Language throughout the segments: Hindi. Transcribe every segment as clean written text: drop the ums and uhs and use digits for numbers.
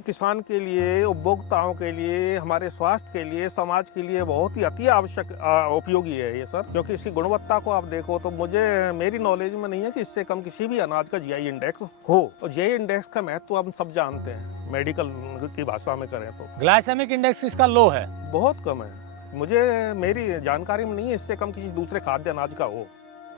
किसान के लिए, उपभोक्ताओं के लिए, हमारे स्वास्थ्य के लिए, समाज के लिए बहुत ही अति आवश्यक उपयोगी है ये सर। क्योंकि इसकी गुणवत्ता को आप देखो तो मेरी नॉलेज में नहीं है कि इससे कम किसी भी अनाज का जीआई इंडेक्स हो। और जीआई इंडेक्स का महत्व हम सब जानते हैं, मेडिकल की भाषा में करें तो। ग्लाइसेमिक इंडेक्स इसका लो है, बहुत कम है। मेरी जानकारी में नहीं है इससे कम किसी दूसरे खाद्य अनाज का हो।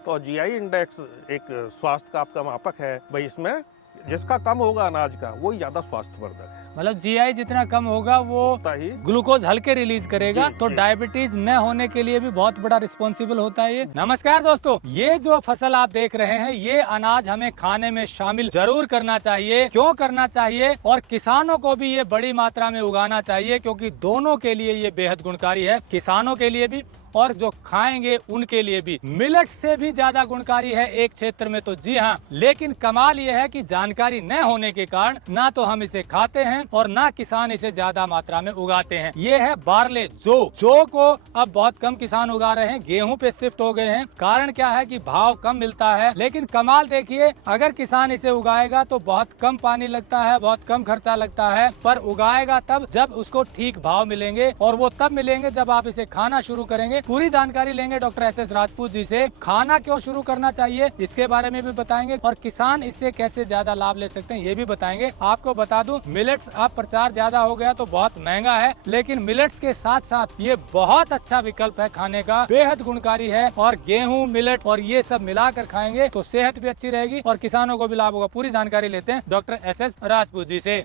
तो जीआई इंडेक्स एक स्वास्थ्य का आपका मापक है भाई। इसमें जिसका कम होगा अनाज का वो ज्यादा स्वास्थ्यवर्धक है। मतलब जीआई जितना कम होगा वो ही ग्लूकोज हल्के रिलीज करेगा। जी, तो जी। डायबिटीज न होने के लिए भी बहुत बड़ा रिस्पॉन्सिबल होता है ये। नमस्कार दोस्तों, ये जो फसल आप देख रहे हैं ये अनाज हमें खाने में शामिल जरूर करना चाहिए। क्यों करना चाहिए? और किसानों को भी ये बड़ी मात्रा में उगाना चाहिए, क्योंकि दोनों के लिए ये बेहद गुणकारी है, किसानों के लिए भी और जो खाएंगे उनके लिए भी। मिलेट से भी ज्यादा गुणकारी है एक क्षेत्र में तो जी हाँ, लेकिन कमाल ये है कि जानकारी न होने के कारण ना तो हम इसे खाते हैं और ना किसान इसे ज्यादा मात्रा में उगाते हैं। ये है बार्ले जो को अब बहुत कम किसान उगा रहे हैं, गेहूं पे शिफ्ट हो गए हैं। कारण क्या है कि भाव कम मिलता है, लेकिन कमाल देखिए, अगर किसान इसे उगाएगा तो बहुत कम पानी लगता है, बहुत कम खर्चा लगता है, पर उगाएगा तब जब उसको ठीक भाव मिलेंगे, और वो तब मिलेंगे जब आप इसे खाना शुरू करेंगे। पूरी जानकारी लेंगे doctor S S Rajput ji से। खाना क्यों शुरू करना चाहिए इसके बारे में भी बताएंगे, और किसान इससे कैसे ज्यादा लाभ ले सकते हैं ये भी बताएंगे। आपको बता दूं, मिलेट्स अब प्रचार ज्यादा हो गया तो बहुत महंगा है, लेकिन मिलेट्स के साथ साथ ये बहुत अच्छा विकल्प है खाने का, बेहद गुणकारी है। और गेहूं, मिलेट और ये सब मिलाकर खाएंगे तो सेहत भी अच्छी रहेगी और किसानों को भी लाभ होगा। पूरी जानकारी लेते हैं doctor S S Rajput ji से।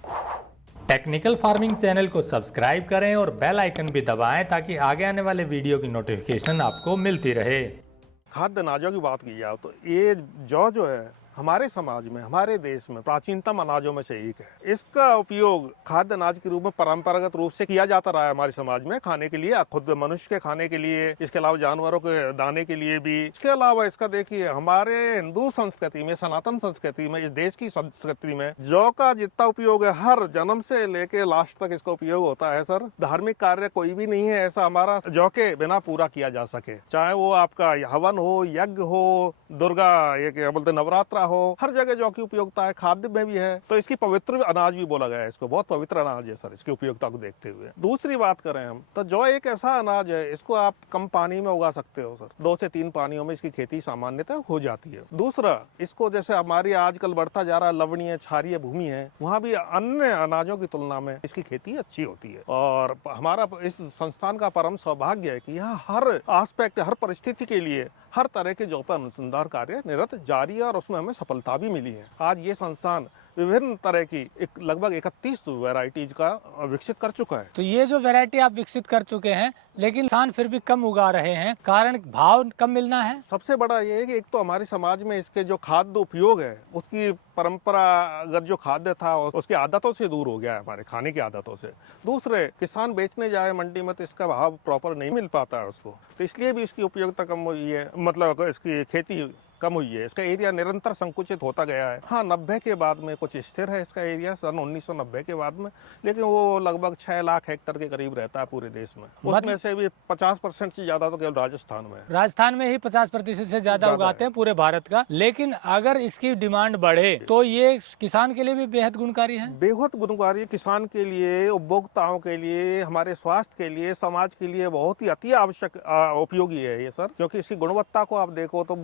टेक्निकल फार्मिंग चैनल को सब्सक्राइब करें और बेल आइकन भी दबाएं ताकि आगे आने वाले वीडियो की नोटिफिकेशन आपको मिलती रहे। खाद्य अनाजों की बात की जाए तो ये जो है हमारे समाज में, हमारे देश में प्राचीनतम अनाजों में से एक है। इसका उपयोग खाद्य अनाज के रूप में परंपरागत रूप से किया जाता रहा है हमारे समाज में, खाने के लिए, खुद मनुष्य के खाने के लिए, इसके अलावा जानवरों के दाने के लिए भी। इसके अलावा इसका देखिए, हमारे हिंदू संस्कृति में, सनातन संस्कृति में, इस देश की संस्कृति में जौ का जितना उपयोग है, हर जन्म से लेके लास्ट तक इसका उपयोग होता है सर। धार्मिक कार्य कोई भी नहीं है ऐसा हमारा जौ के बिना पूरा किया जा सके, चाहे वो आपका हवन हो, यज्ञ हो, दुर्गा ये क्या बोलते नवरात्रा हो, हर जगह जौ की उपयोगिता है। खाद्य में भी है, तो इसकी पवित्र अनाज भी बोला गया है इसको, बहुत पवित्र अनाज है सर इसकी उपयोगिता को देखते हुए। दूसरी बात करें हम तो जौ एक ऐसा अनाज है, इसको आप कम पानी में उगा सकते हो सर। 2 से 3 पानियों में इसकी खेती सामान्यतः हो जाती है। दूसरा, इसको जैसे हमारी आजकल बढ़ता जा रहा लवणीय क्षारीय भूमि है, वहाँ भी अन्य अनाजों की तुलना में इसकी खेती अच्छी होती है। और हमारा इस संस्थान का परम सौभाग्य है कि यहाँ हर एस्पेक्ट, हर परिस्थिति के लिए हर तरह के जौ पर अनुसंधान कार्य निरंतर जारी है और उसमें हमें सफलता भी मिली है। आज ये संस्थान विभिन्न तरह की लगभग 31 वैरायटीज का विकसित कर चुका है। तो ये जो वैरायटी आप विकसित कर चुके हैं, लेकिन किसान फिर भी कम उगा रहे हैं, कारण भाव कम मिलना है। सबसे बड़ा ये है कि एक तो हमारे समाज में इसके जो खाद्य उपयोग है, उसकी परंपरागत जो खाद्य था उसकी आदतों से दूर हो गया है, हमारे खाने की आदतों से। दूसरे, किसान बेचने जाए मंडी में तो इसका भाव प्रॉपर नहीं मिल पाता है उसको, तो इसलिए भी इसकी उपयोगिता कम हुई है, मतलब इसकी खेती कम हुई है। इसका एरिया निरंतर संकुचित होता गया है। हाँ, 90 के बाद में कुछ स्थिर है इसका एरिया, सन 1990 के बाद में, लेकिन वो लगभग 6 लाख हेक्टेयर के करीब रहता है पूरे देश में। उसमें से भी 50% से ज्यादा तो केवल राजस्थान में है। राजस्थान में ही 50% से ज्यादा उगाते हैं पूरे भारत का। लेकिन अगर इसकी डिमांड बढ़े तो ये किसान के लिए भी बेहद गुणकारी है। बेहद गुणकारी, किसान के लिए, उपभोक्ताओं के लिए, हमारे स्वास्थ्य के लिए, समाज के लिए बहुत ही अति आवश्यक उपयोगी है ये सर। क्योंकि इसकी गुणवत्ता को आप देखो तो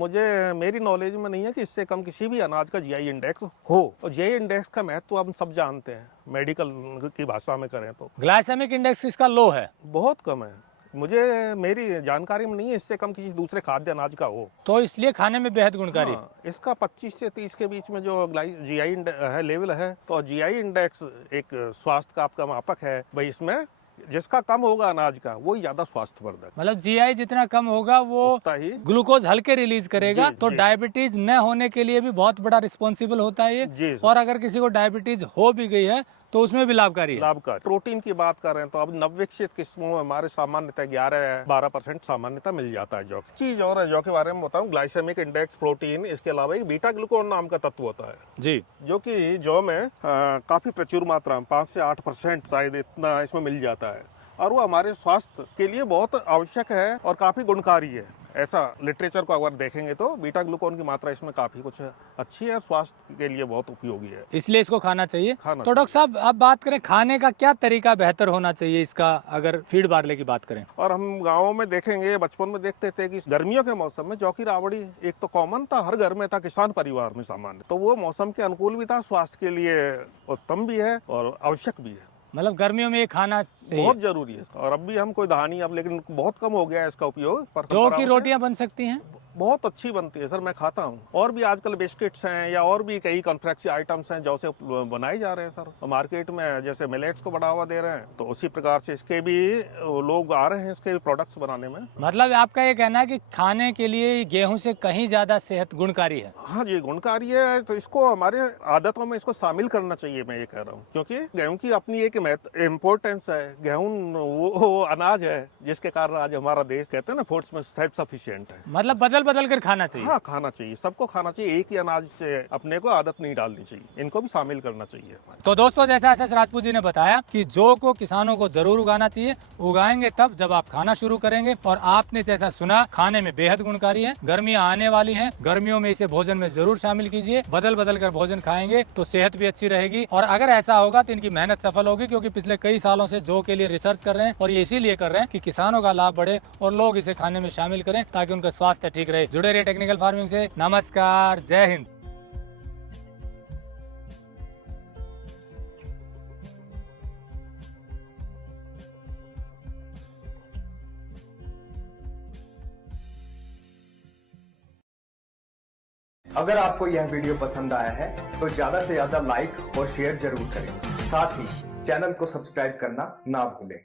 मेरी नॉलेज में नहीं है कि इससे कम किसी भी अनाज का जीआई इंडेक्स हो। और जीआई इंडेक्स का महत्व हम सब जानते हैं, मेडिकल की भाषा में करें तो। ग्लाइसेमिक इंडेक्स इसका लो है, बहुत कम है। मेरी जानकारी में नहीं है इससे कम किसी दूसरे खाद्य अनाज का हो, तो इसलिए खाने में बेहद गुणकारी। हाँ, इसका 25 से 30 के बीच में जो जीआई है लेवल है, तो जीआई इंडेक्स एक स्वास्थ्य का आपका मापक है भाई। इसमें जिसका कम होगा अनाज का वो ज्यादा स्वास्थ्यवर्धक, मतलब जीआई जितना कम होगा वो ही ग्लूकोज हल्के रिलीज करेगा। जी, तो जी। डायबिटीज न होने के लिए भी बहुत बड़ा रिस्पॉन्सिबल होता है ये। और अगर किसी को डायबिटीज हो भी गई है तो उसमें भी लाभकारी है। प्रोटीन की बात करें तो अब नवविकसित किस्मों में हमारे सामान्यतः 11-12% सामान्यता मिल जाता है जौ। चीज और है जौ के बारे में बताऊं, ग्लाइसेमिक इंडेक्स, प्रोटीन, इसके अलावा एक बीटा ग्लूकोन नाम का तत्व होता है जी, जो कि जौ में काफी प्रचुर मात्रा में 5 से 8% शायद इतना इसमें मिल जाता है, और वो हमारे स्वास्थ्य के लिए बहुत आवश्यक है और काफी गुणकारी है। ऐसा लिटरेचर को अगर देखेंगे तो बीटा ग्लूकोन की मात्रा इसमें काफी कुछ अच्छी है, स्वास्थ्य के लिए बहुत उपयोगी है, इसलिए इसको खाना चाहिए। खाना तो डॉक्टर साहब अब बात करें खाने का क्या तरीका बेहतर होना चाहिए इसका, अगर फीड बार्ले की बात करें। और हम गाँवों में देखेंगे, बचपन में देखते थे कि गर्मियों के मौसम में जौ की रावड़ी एक तो कॉमन था, हर घर में था, किसान परिवार में सामान्य, तो वो मौसम के अनुकूल भी था, स्वास्थ्य के लिए उत्तम भी है और आवश्यक भी है, मतलब गर्मियों में ये खाना चाहिए, बहुत जरूरी है। और अब भी हम कोई धानी, अब लेकिन बहुत कम हो गया है इसका उपयोग। जौ की रोटियां बन सकती हैं, बहुत अच्छी बनती है सर, मैं खाता हूँ। और भी आजकल बिस्किट्स हैं या और भी कई कॉन्फ्लेक्स आइटम्स हैं जौ से बनाए जा रहे हैं सर मार्केट में, जैसे मिलेट्स को बढ़ावा दे रहे हैं, तो उसी प्रकार से इसके भी लोग आ रहे हैं इसके प्रोडक्ट्स बनाने में। मतलब आपका ये कहना है कि खाने के लिए गेहूं से कहीं ज्यादा सेहत गुणकारी है। हाँ जी, गुणकारी है, तो इसको हमारे आदतों में इसको शामिल करना चाहिए, मैं ये कह रहा हूँ, क्योंकि गेहूं की अपनी एक इम्पोर्टेंस है। गेहूं वो अनाज है जिसके कारण आज हमारा देश कहते हैं ना फूड्स में सेल्फ सफिशिएंट है। मतलब बदल कर खाना चाहिए। हाँ, खाना चाहिए, सबको खाना चाहिए, एक ही अनाज से अपने को आदत नहीं डालनी चाहिए, इनको भी शामिल करना चाहिए। तो दोस्तों जैसा एस एस राजपूत जी ने बताया कि जौ को किसानों को जरूर उगाना चाहिए, उगाएंगे तब जब आप खाना शुरू करेंगे। और आपने जैसा सुना खाने में बेहद गुणकारी है, गर्मियां आने वाली हैं, गर्मियों में इसे भोजन में जरूर शामिल कीजिए, बदल कर भोजन खाएंगे तो सेहत भी अच्छी रहेगी। और अगर ऐसा होगा तो इनकी मेहनत सफल होगी, क्योंकि पिछले कई सालों से जौ के लिए रिसर्च कर रहे हैं और ये इसीलिए कर रहे हैं कि किसानों का लाभ बढ़े और लोग इसे खाने में शामिल करें ताकि उनका स्वास्थ्य ठीक रहे। जुड़े रहिए टेक्निकल फार्मिंग से। नमस्कार, जय हिंद। अगर आपको यह वीडियो पसंद आया है तो ज्यादा से ज्यादा लाइक और शेयर जरूर करें। साथ ही चैनल को सब्सक्राइब करना ना भूलें।